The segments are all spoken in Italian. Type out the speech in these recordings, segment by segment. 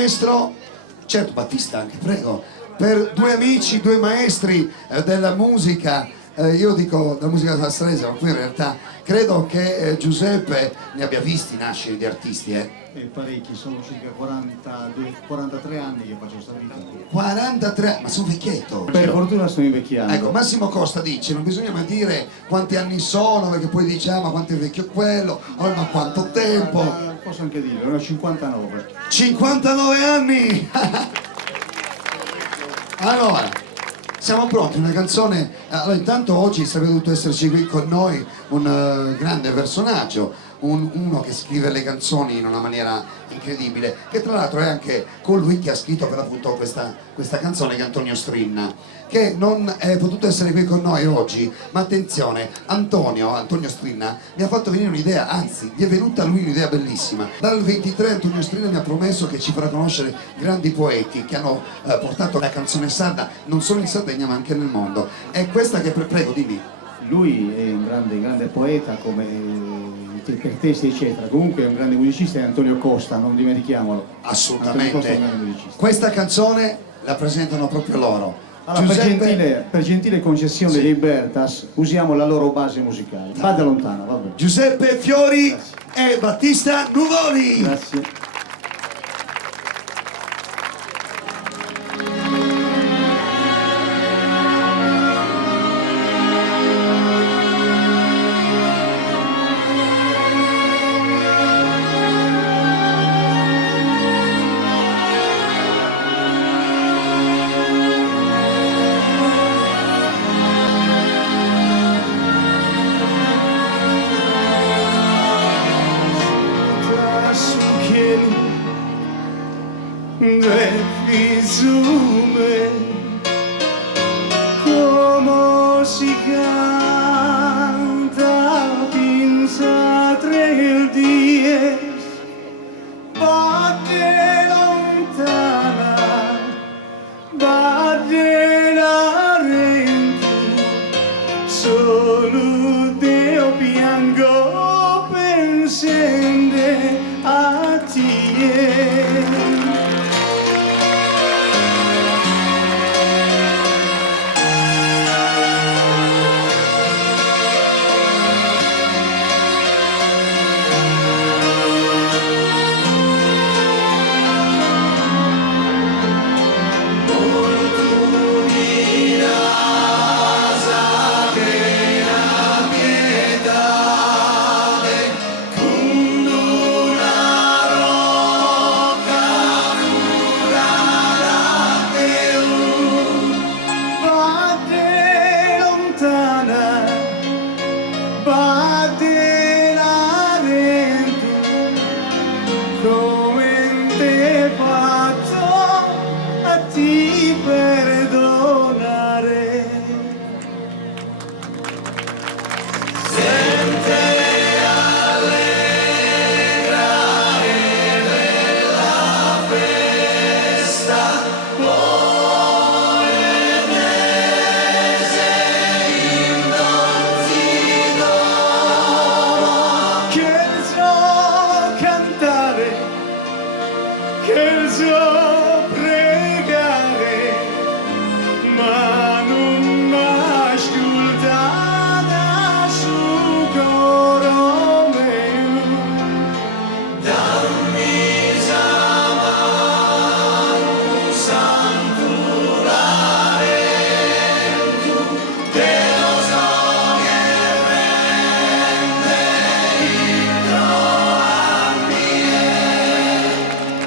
maestro, certo Battista anche, prego, per due amici, due maestri della musica, io dico della musica salsarese, ma qui in realtà credo che Giuseppe ne abbia visti nascere di artisti, parecchi, sono circa 43 anni che faccio questa vita. 43, ma sono vecchietto. Per fortuna sto invecchiando. Ecco, Massimo Costa dice, non bisogna mai dire quanti anni sono, perché poi dice, ah, ma quanto è vecchio quello, oh, ma quanto tempo. Posso anche dire, ho 59. 59 anni! Allora, siamo pronti, una canzone. Allora, intanto oggi sarebbe dovuto esserci qui con noi un grande personaggio, uno che scrive le canzoni in una maniera incredibile, che tra l'altro è anche colui che ha scritto per l'appunto questa canzone, che è Antonio Strinna, che non è potuto essere qui con noi oggi, ma attenzione, Antonio Strinna mi ha fatto venire un'idea, anzi gli è venuta a lui un'idea bellissima. Dal 23 Antonio Strinna mi ha promesso che ci farà conoscere grandi poeti che hanno portato la canzone sarda non solo in Sardegna ma anche nel mondo. È questa che prego, dimmi. Lui è un grande poeta, come per testi eccetera, comunque è un grande musicista, è Antonio Costa, non dimentichiamolo. Assolutamente. Costa è un grande musicista. Questa canzone la presentano proprio loro. Allora, Giuseppe... per gentile concessione dei Bertas usiamo la loro base musicale. Vada lontano, vabbè. Giuseppe Fiori e Battista Nuvoli. Grazie. Como si canta pinza 3 batte lontana, batte la rento, solo Dio piango pensando a te.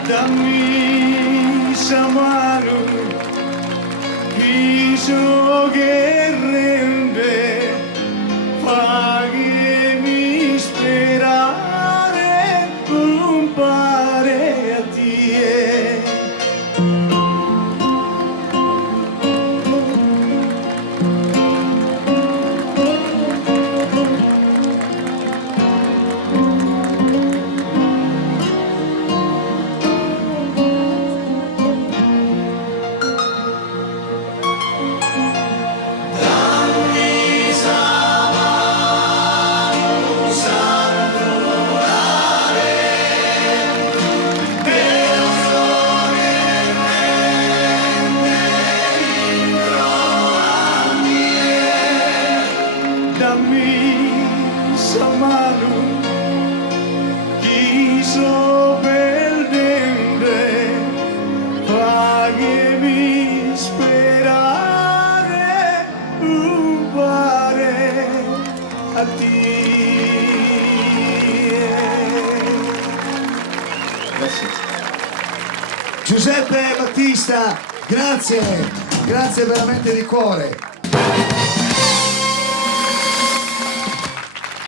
Dammi dammi sa mano, quiso perderte, págueme esperare un pare a ti. Grazie. Giuseppe Battista, grazie, grazie veramente di cuore.